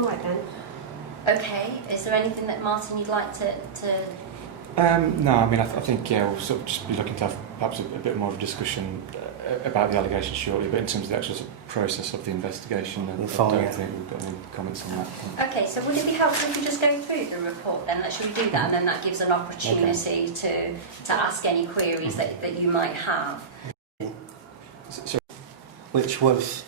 all right then. Okay, is there anything that, Martin, you'd like to... No, I mean, I think, yeah, we'll sort of just be looking to have perhaps a bit more of a discussion about the allegations shortly, but in terms of the actual process of the investigation, I don't think we've got any comments on that. Okay, so would it be helpful if we just go through the report then? Should we do that? And then that gives an opportunity to ask any queries that you might have. Which was,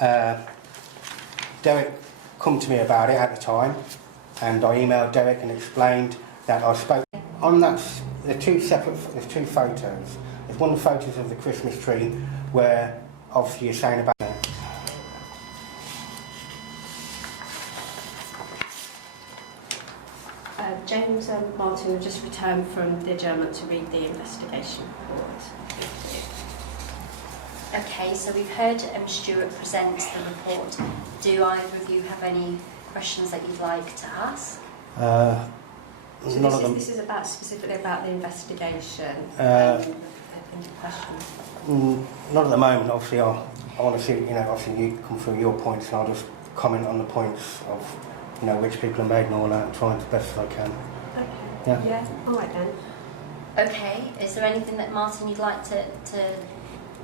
Derek come to me about it at the time, and I emailed Derek and explained that I spoke on that. There's two photos. There's one of the photos of the Christmas tree where obviously you're saying about it. James and Martin have just returned from the adjournment to read the investigation report. Okay, so we've heard Stuart present the report. Do either of you have any questions that you'd like to ask? So this is about specifically about the investigation. Questions. Not at the moment. Obviously, I want to see. Obviously, you come through your points, and I'll just comment on the points of, which people are made and all that, and try as best as I can. Okay. Yeah. All right then. Okay. Is there anything that, Martin, you'd like to...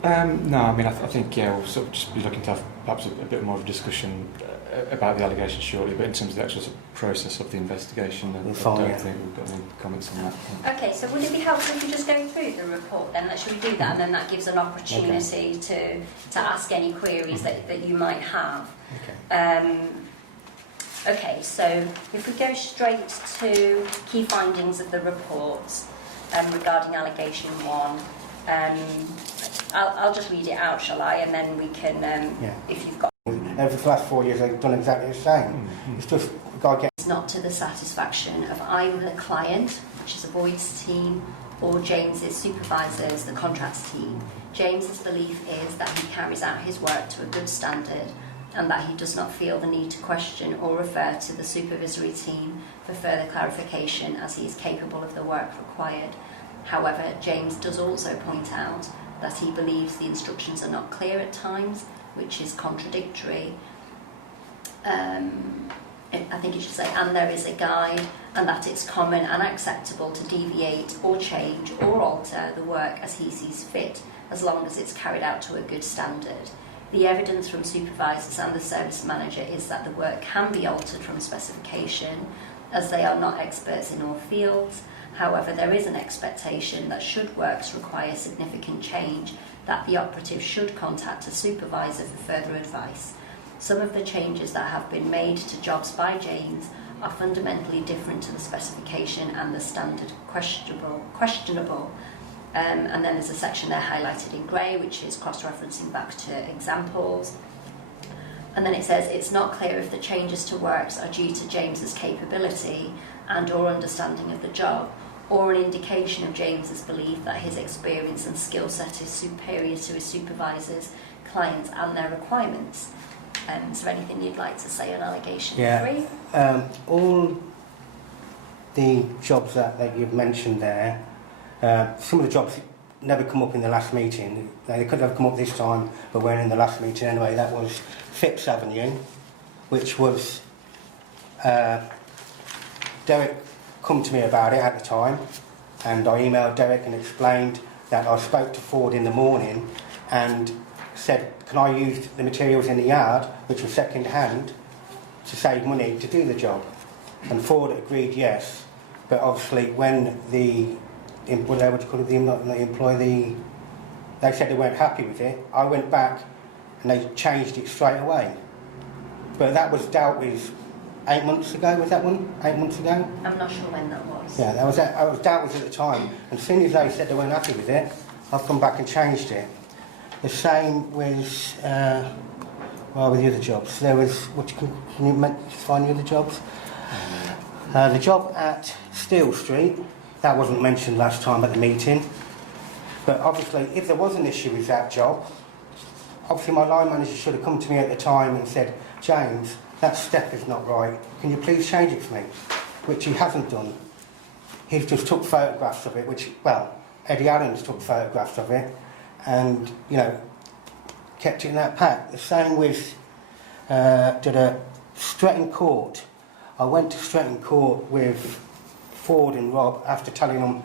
No, I mean, I think, yeah, we'll sort of just be looking to have perhaps a bit more of a discussion about the allegations shortly, but in terms of the actual process of the investigation, I don't think we've got any comments on that. Okay, so would it be helpful if we just go through the report then? Should we do that? And then that gives an opportunity to ask any queries that you might have. Okay. Okay, so if we go straight to key findings of the report regarding allegation 1, I'll just read it out, shall I? And then we can, if you've got... Over the last 4 years, they've done exactly the same. It's just It's not to the satisfaction of either the client, which is a Boyd's team, or James's supervisors, the contracts team. James's belief is that he carries out his work to a good standard and that he does not feel the need to question or refer to the supervisory team for further clarification, as he is capable of the work required. However, James does also point out that he believes the instructions are not clear at times, which is contradictory. I think it should say, and there is a guide, and that it's common and acceptable to deviate or change or alter the work as he sees fit, as long as it's carried out to a good standard. The evidence from supervisors and the service manager is that the work can be altered from specification, as they are not experts in all fields. However, there is an expectation that should works require significant change, that the operative should contact a supervisor for further advice. Some of the changes that have been made to jobs by James are fundamentally different to the specification and the standard questionable. And then there's a section there highlighted in grey, which is cross-referencing back to examples. And then it says it's not clear if the changes to works are due to James's capability and or understanding of the job, or an indication of James's belief that his experience and skill set is superior to his supervisors, clients and their requirements. Is there anything you'd like to say on allegation 3? All the jobs that you've mentioned there, some of the jobs never come up in the last meeting. They could have come up this time, but weren't in the last meeting anyway. That was Phipps Avenue, which was Derek come to me about it at the time, and I emailed Derek and explained that I spoke to Ford in the morning and said, can I use the materials in the yard, which was second hand, to save money to do the job? And Ford agreed yes, but obviously when the employee, they said they weren't happy with it, I went back and they changed it straight away. But that was dealt with 8 months ago, was that one? 8 months ago? I'm not sure when that was. Yeah, I was dealt with at the time. And as soon as they said they weren't happy with it, I've come back and changed it. The same with the other jobs. There was, can you find the other jobs? The job at Steel Street, that wasn't mentioned last time at the meeting. But obviously, if there was an issue with that job, obviously my line manager should have come to me at the time and said, James, that step is not right. Can you please change it for me? Which he hasn't done. He's just took photographs of it, Eddie Adams took photographs of it and, kept it in that pack. The same with Stretton Court. I went to Stretton Court with Ford and Rob after telling them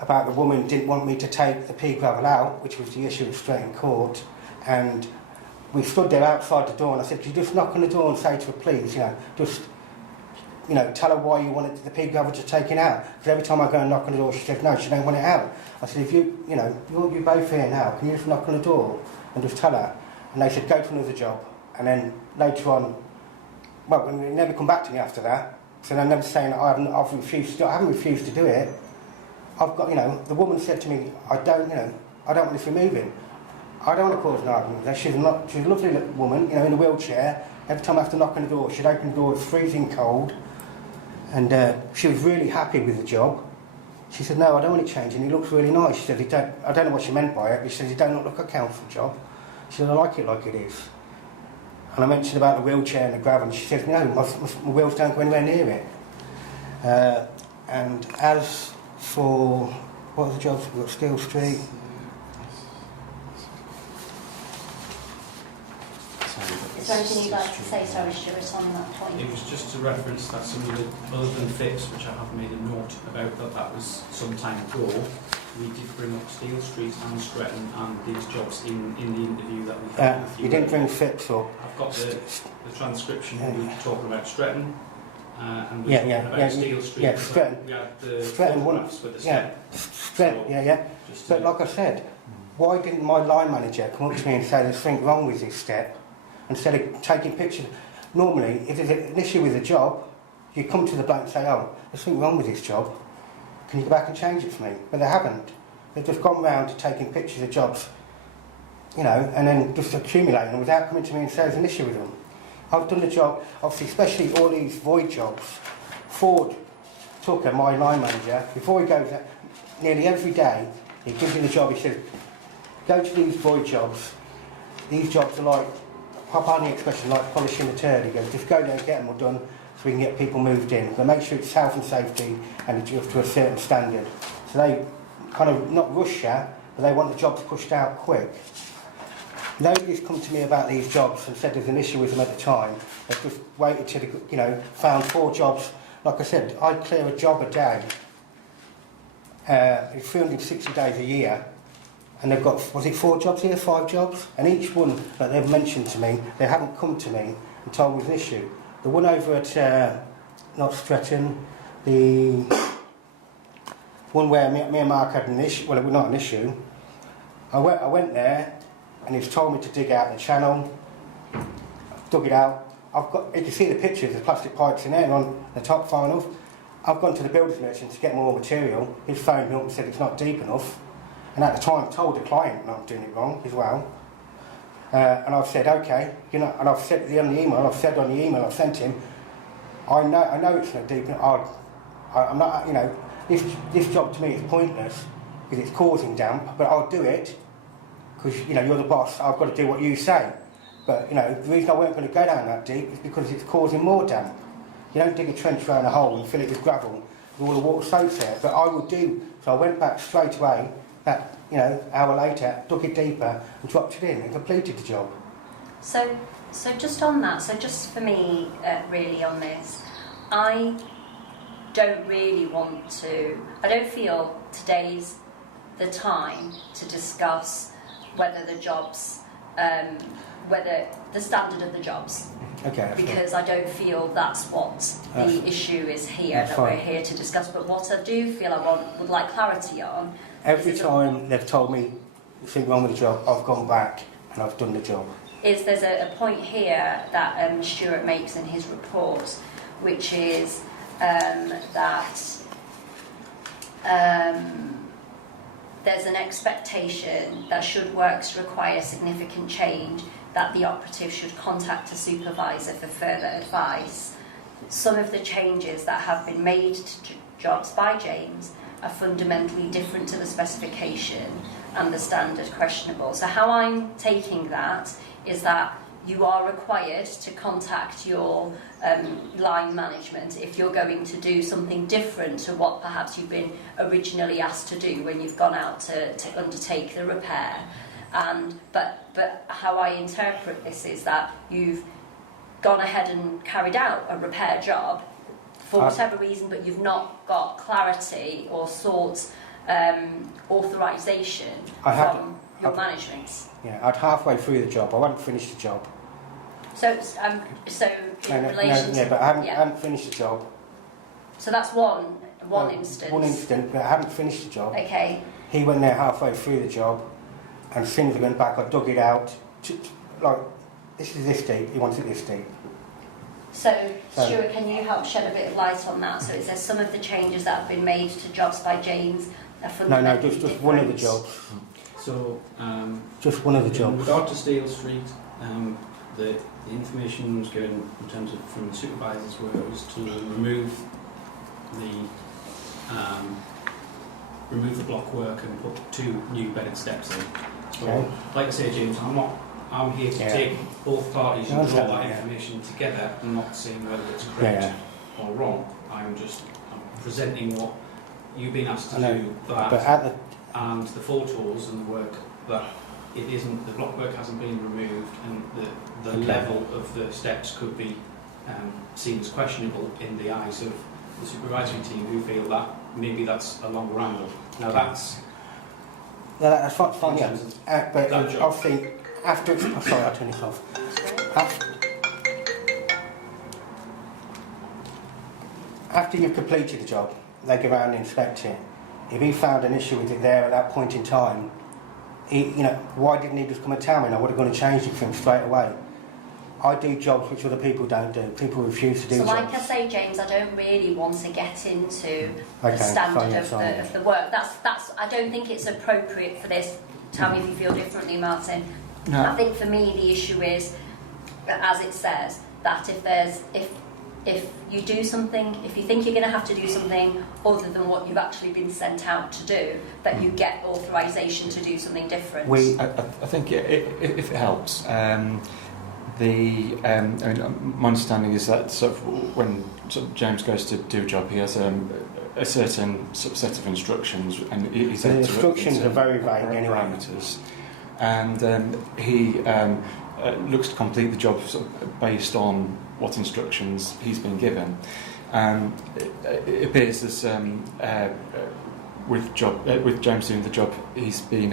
about the woman who didn't want me to take the pea gravel out, which was the issue with Stretton Court. And we stood there outside the door and I said, could you just knock on the door and say to her, please, just, tell her why you wanted the pea gravel to taken out. Because every time I go and knock on the door, she says, no, she don't want it out. I said, if you're both here now, can you just knock on the door and just tell her? And they said, go to another job. And then later on, well, they never come back to me after that. So they're never saying that I haven't refused to do it. I've got, the woman said to me, I don't want this removing. I don't want to cause an argument. She's a lovely little woman, in a wheelchair. Every time I have to knock on the door, she'd open the door, it's freezing cold. And she was really happy with the job. She said, no, I don't want it changing, it looks really nice. She said, I don't know what she meant by it, but she said, it don't look like a council job. She said, I like it like it is. And I mentioned about the wheelchair and the gravel, and she said, no, my wheels don't go anywhere near it. And as for, what are the jobs? We've got Steel Street. Is there anything you'd like to say, sorry, Stuart, on that point? It was just to reference that some of the, other than Phipps, which I have made a note about that was some time ago, we did bring up Steel Street and Stretton and these jobs in the interview that we had with you. You didn't bring Phipps up. I've got the transcription. We were talking about Stretton and we were talking about Steel Street. Yeah, Stretton. We had the Stretton photographs with the step. Stretton, So, But like I said, why didn't my line manager come up to me and say there's something wrong with this step instead of taking pictures? Normally, if there's an issue with a job, you come to the bloke and say, oh, there's something wrong with this job. Can you go back and change it for me? But they haven't. They've just gone round to taking pictures of jobs, and then just accumulating them without coming to me and saying there's an issue with them. I've done the job, obviously, especially all these void jobs. Ford Tucker, my line manager, before he goes out, nearly every day, he gives me the job, he says, go to these void jobs. These jobs are like, pardon the expression, like polishing a turd. He goes, just go there and get them all done so we can get people moved in. But make sure it's health and safety and it's to a certain standard. So they kind of, not rush you, but they want the jobs pushed out quick. Nobody's come to me about these jobs and said there's an issue with them at the time. They've just waited till, found 4 jobs. Like I said, I clear a job a day. It's 360 days a year. And they've got, was it 4 jobs here, 5 jobs? And each one that they've mentioned to me, they haven't come to me and told me there's an issue. The one over at, not Stretton, the one where me and Mark had an issue, well, it was not an issue. I went there and he's told me to dig out the channel. Dug it out. You can see the pictures, the plastic pipes in there on the top far enough. I've gone to the builder's merchant to get more material. He's phoned me up and said it's not deep enough. And at the time, told the client not doing it wrong as well. And I've said, okay, and I've said on the email, I've sent him, I know it's not deep enough. I'm not, this job to me is pointless because it's causing damp, but I'll do it because, you're the boss, I've got to do what you say. But, the reason I weren't going to go down that deep is because it's causing more damp. You don't dig a trench around a hole and fill it with gravel with all the water soaks there, but I would do. So I went back straight away. That, hour later, dug it deeper and dropped it in and completed the job. So just on that, so just for me, really on this, I don't feel today's the time to discuss whether the jobs, whether the standard of the jobs. Okay. Because I don't feel that's what the issue is here, that we're here to discuss. But what I do feel would like clarity on. Every time they've told me something wrong with the job, I've gone back and I've done the job. There's a point here that Stuart makes in his report, which is that there's an expectation that should works require significant change, that the operative should contact a supervisor for further advice. Some of the changes that have been made to jobs by James are fundamentally different to the specification and the standard questionable. So how I'm taking that is that you are required to contact your line management if you're going to do something different to what perhaps you've been originally asked to do when you've gone out to undertake the repair. But how I interpret this is that you've gone ahead and carried out a repair job for whatever reason, but you've not got clarity or sought authorisation from your management. Yeah, I'd halfway through the job. I hadn't finished the job. So in relation to... Yeah, but I hadn't finished the job. So that's one instance. One instance, but I hadn't finished the job. Okay. He went there halfway through the job, and as soon as I went back, I dug it out. Like, this is this deep, he wants it this deep. So, Stuart, can you help shed a bit of light on that? So it says some of the changes that have been made to jobs by James are fundamentally No, just one of the jobs. So, just one of the in jobs. regard to Steel Street, the information was given in terms of from the supervisors was to remove the block work and put 2 new bedded steps in. So, Okay. like I say, James, I'm here to take both parties and draw that information together and not saying whether it's correct or wrong. I'm presenting what you've been asked to do, and the photos and the work that it isn't, the block work hasn't been removed, and the level of the steps could be seen as questionable in the eyes of the supervisory team, who feel that maybe that's a longer angle. Now that's fine, yeah. But obviously, after... Oh, sorry, I'll turn this off. After you've completed the job, they go around and inspect it. If he found an issue with it there at that point in time, why didn't he just come and tell me? And I would have gone and changed it for him straight away. I do jobs which other people don't do. People refuse to do jobs. So like I say, James, I don't really want to get into the standard of the work. That's. I don't think it's appropriate for this. Tell me if you feel differently, Martin. No. I think for me the issue is, as it says, that if you do something, if you think you're going to have to do something other than what you've actually been sent out to do, that you get authorisation to do something different. I think if it helps, my understanding is that sort of when James goes to do a job, he has a certain sort of set of instructions, and the instructions are very vague anyway. Parameters, and he looks to complete the job sort of based on what instructions he's been given. It appears as with James doing the job he's been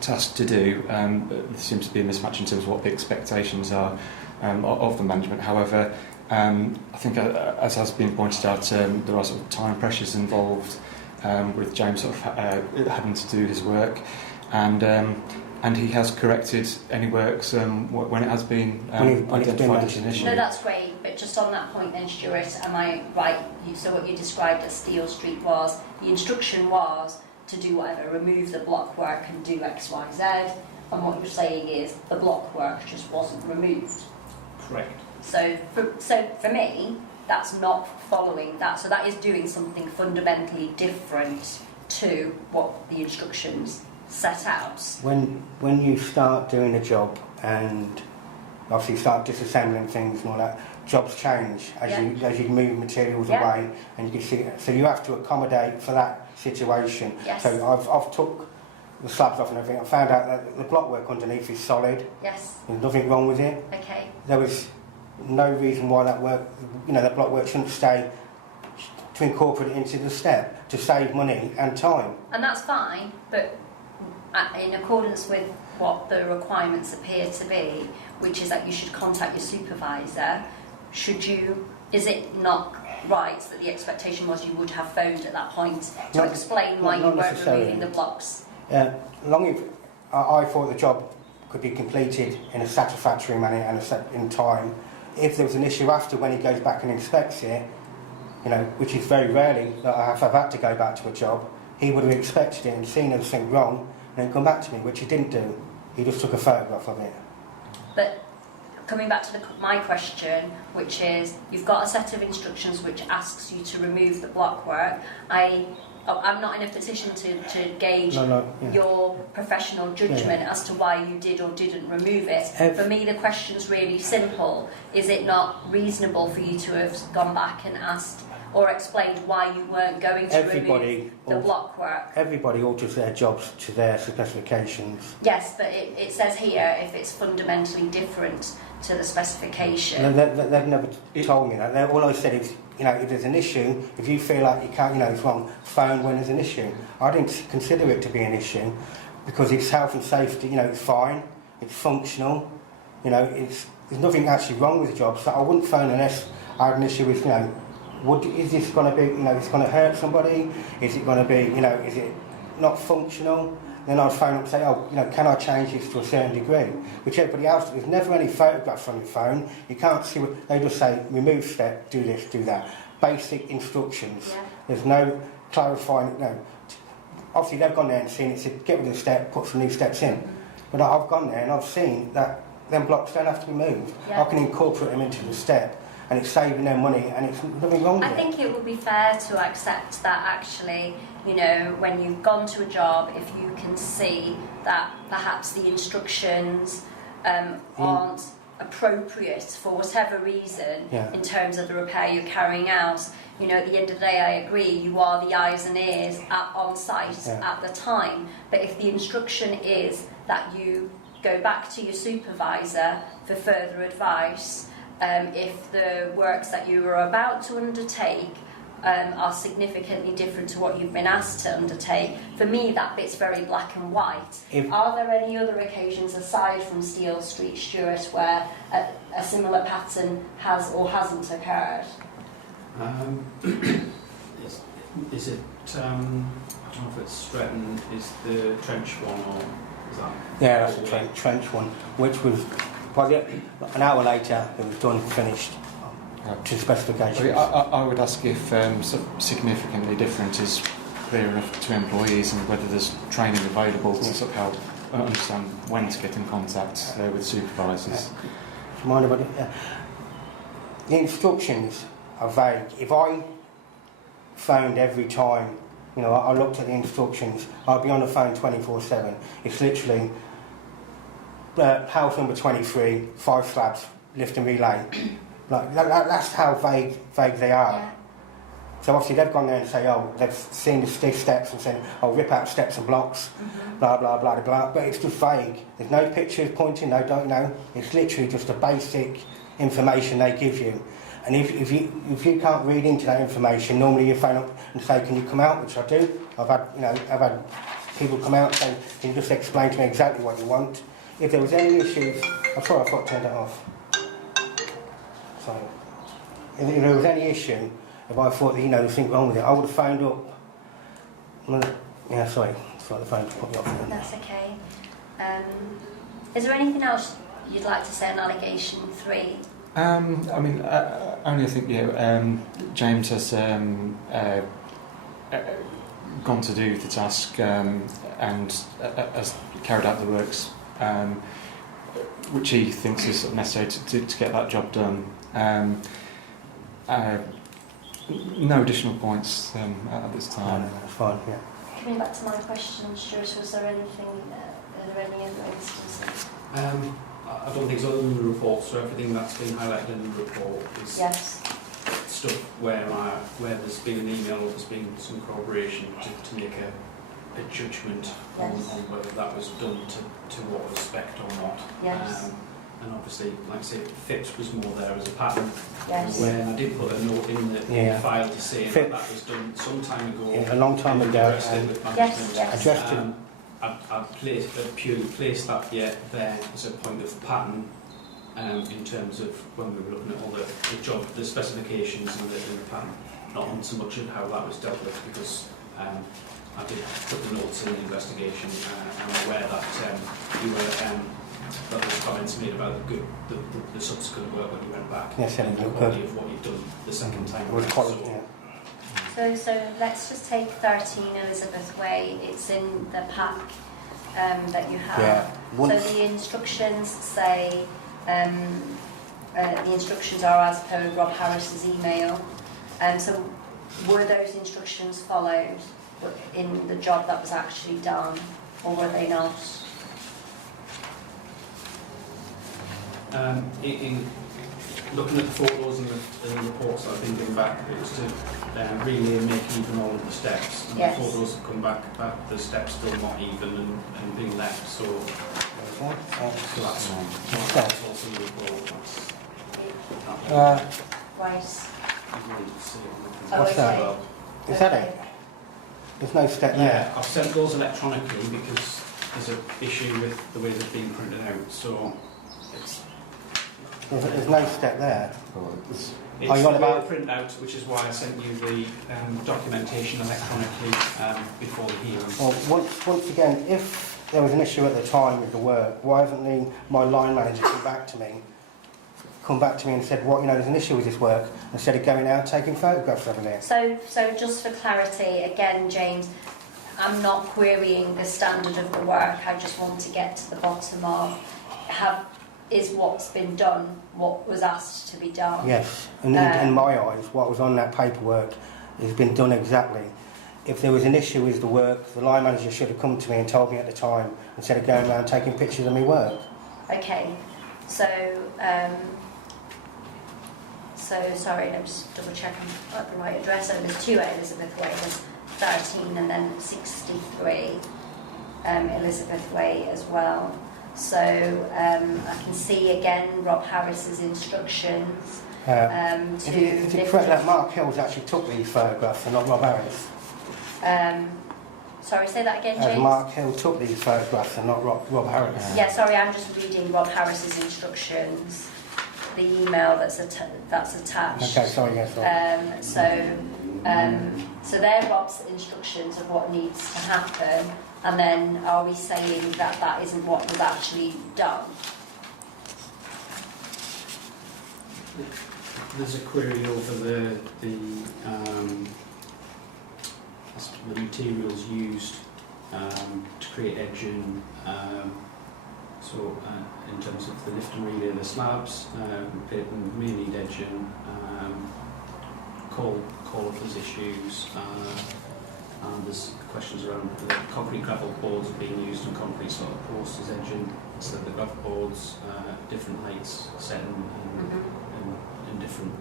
tasked to do, there seems to be a mismatch in terms of what the expectations are of the management. However, I think as has been pointed out, there are sort of time pressures involved with James sort of having to do his work, and he has corrected any works when it has been identified as an issue. No, that's great, but just on that point then, Stuart, am I right? So what you described as Steel Street was, the instruction was to do whatever, remove the block work and do X, Y, Z, and what you're saying is the block work just wasn't removed. correct. So for me, that's not following that. So that is doing something fundamentally different to what the instructions set out. When you start doing a job and obviously start disassembling things and all that, jobs change as you move materials away, and you can see it. So you have to accommodate for that situation. Yes. So I've took the slabs off and everything. I found out that the block work underneath is solid. Yes. There's nothing wrong with it. Okay. There was no reason why that work, that block work shouldn't stay, to incorporate it into the step to save money and time. And that's fine, but in accordance with what the requirements appear to be, which is that you should contact your supervisor, is it not right that the expectation was you would have phoned at that point to explain why you weren't removing the blocks? I thought the job could be completed in a satisfactory manner and in time. If there was an issue after, when he goes back and inspects it, which is very rarely that I've had to go back to a job, he would have expected it and seen everything wrong and then come back to me, which he didn't do. He just took a photograph of it. But coming back to my question, which is, you've got a set of instructions which asks you to remove the block work. I'm not in a position to gauge your professional judgment as to why you did or didn't remove it. For me, the question's really simple. Is it not reasonable for you to have gone back and asked or explained why you weren't going to remove the block work? Everybody alters their jobs to their specifications. Yes, but it says here if it's fundamentally different to the specification. They've never told me that. All I said is, you know, if there's an issue, if you feel like you can't, you know, it's wrong, phone when there's an issue. I didn't consider it to be an issue because it's health and safety, you know, it's fine, it's functional, you know, there's nothing actually wrong with the job, so I wouldn't phone unless I had an issue with, you know, is this going to be, you know, it's going to hurt somebody? Is it going to be, you know, is it not functional? Then I'd phone up and say, oh, you know, can I change this to a certain degree? Which everybody else, there's never any photographs on your phone. You can't see what, they just say, remove step, do this, do that. Basic instructions. Yeah. There's no clarifying, you know. Obviously they've gone there and seen it, said, get rid of the step, put some new steps in. But I've gone there and I've seen that them blocks don't have to be moved. Yeah. I can incorporate them into the step. And it's saving them money, and it's nothing wrong with it. I think it would be fair to accept that actually, you know, when you've gone to a job, if you can see that perhaps the instructions aren't appropriate for whatever reason in terms of the repair you're carrying out, you know, at the end of the day, I agree, you are the eyes and ears on site at the time. But if the instruction is that you go back to your supervisor for further advice, if the works that you are about to undertake are significantly different to what you've been asked to undertake, for me that bit's very black and white. Are there any other occasions aside from Steel Street, Stuart, where a similar pattern has or hasn't occurred? Is it, I don't know if it's Stretton, is the trench one, or is that? Yeah, that's the trench one, which was, an hour later, it was done, finished, to specifications. I would ask if sort of significantly different is clear enough to employees and whether there's training available to sort of help understand when to get in contact with supervisors. Mind about it? The instructions are vague. If I phoned every time, you know, I looked at the instructions, I'd be on the phone 24/7. It's literally house number 23, 5 slabs, lift and relay. Like that's how vague they are. Yeah. So obviously they've gone there and say, oh, they've seen the stiff steps and said, oh, rip out steps and blocks, blah blah blah blah. But it's just vague. There's no pictures pointing. They don't know. It's literally just the basic information they give you. And if you can't read into that information, normally you phone up and say, can you come out? Which I do. I've had people come out and say, can you just explain to me exactly what you want? If there was any issues, I'm sorry, I thought I turned it off. So, if there was any issue, if I thought that, you know, there's something wrong with it, I would have phoned up. Yeah, sorry, it's like the phone put me off. That's okay. Is there anything else you'd like to say on allegation 3? I mean, only I think, James has gone to do the task and has carried out the works which he thinks is sort of necessary to get that job done. No additional points at this time. That's fine, yeah. Coming back to my question, Stuart, was there anything, are there any other instances? I don't think so, other than the report, so everything that's been highlighted in the report is stuff where there's been an email or there's been some corroboration to make a judgment on whether that was done to what was spec'd or not. Yes. And obviously, like I say, Phipps was more there as a pattern. Yes. Where I did put a note in the file to say that was done some time ago. Yeah, a long time ago. Yes. I've purely placed that there as a point of pattern in terms of when we were looking at all the specifications and the pattern, not on so much of how that was dealt with, because I did put the notes in the investigation. I'm aware that you were that there's comments made about the subsequent work when you went back. Yes, and the quality of what you've done the second time. So let's just take 13 Elizabeth Way. It's in the pack that you have. Yeah. So the instructions say, the instructions are as per Rob Harris's email. So were those instructions followed in the job that was actually done, or were they not? In looking at the photos and the reports that I've been doing back, it was to relay and make even all of the steps. And the photos have come back, the steps still not even and being left. So then. So that's Okay. also your report. Right. What's okay. that? Is that it? There's no step there. Yeah, I've sent those electronically because there's an issue with the way they're being printed out. So it's There's no step there. it's Are you on the way about- they're printed out, which is why I sent you the documentation electronically before the hearing. Well, once again, if there was an issue at the time with the work, why hasn't my line manager come back to me and said, what, there's an issue with this work, instead of going out taking photographs of it? So just for clarity, again, James, I'm not querying the standard of the work. I just want to get to the bottom of is what's been done what was asked to be done. Yes, and in my eyes, what was on that paperwork has been done exactly. If there was an issue with the work, the line manager should have come to me and told me at the time, instead of going around taking pictures of my work. Okay, so sorry, let me just double check I'm at the right address. So there's 2 Elizabeth Way, there's 13 and then 63 Elizabeth Way as well. So I can see again Rob Harris's instructions Is it correct that Mark Hills actually took these photographs and not Rob Harris? Sorry, say that again, James. Mark Hill took these photographs and not Rob Harris? Yeah, sorry, I'm just reading Rob Harris's instructions, the email that's attached. Okay, sorry, yes. So they're Rob's instructions of what needs to happen, and then are we saying that that isn't what was actually done? There's a query over the materials used to create edging. In terms of the lift and relay of the slabs, it may need edging. Call-offers issues, and there's questions around the concrete gravel boards being used on concrete sort of posts as edging instead of the gravel boards, different heights set in different,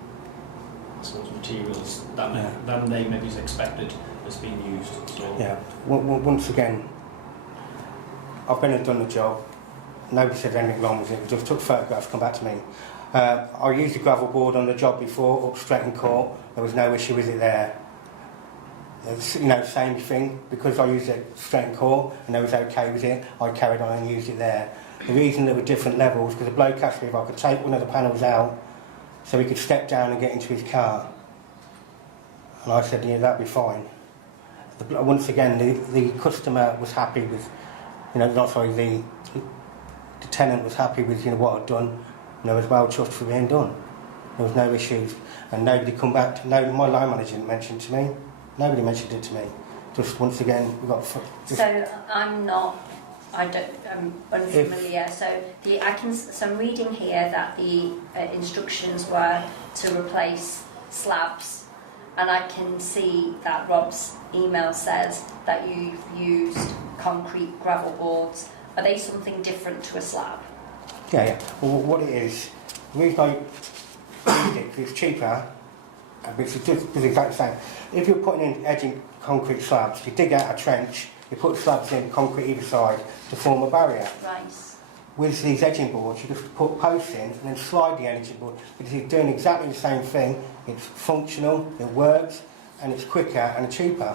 I suppose, materials than they maybe is expected as being used. So Yeah, once again, I've been and done the job. Nobody said anything wrong with it. We just took photographs, come back to me. I used the gravel board on the job before, up Stretton Court. There was no issue with it there. Same thing, because I used it at Stretton Court and they was okay with it, I carried on and used it there. The reason there were different levels, because the bloke asked me if I could take one of the panels out so he could step down and get into his car. And I said, yeah, that'd be fine. Once again, the customer was happy with, the tenant was happy with what I'd done. It was well chuffed for being done. There was no issues, and nobody come back. My line manager didn't mention it to me. Nobody mentioned it to me. Just once again, we got. So I'm unfamiliar. So I'm reading here that the instructions were to replace slabs, and I can see that Rob's email says that you've used concrete gravel boards. Are they something different to a slab? Yeah. Well, what it is, the reason I used it, because it's cheaper, because it does exactly the same. If you're putting in edging concrete slabs, you dig out a trench, you put slabs in concrete either side to form a barrier. Right. With these edging boards, you just put posts in and then slide the edging board, because you're doing exactly the same thing. It's functional, it works, and it's quicker and cheaper.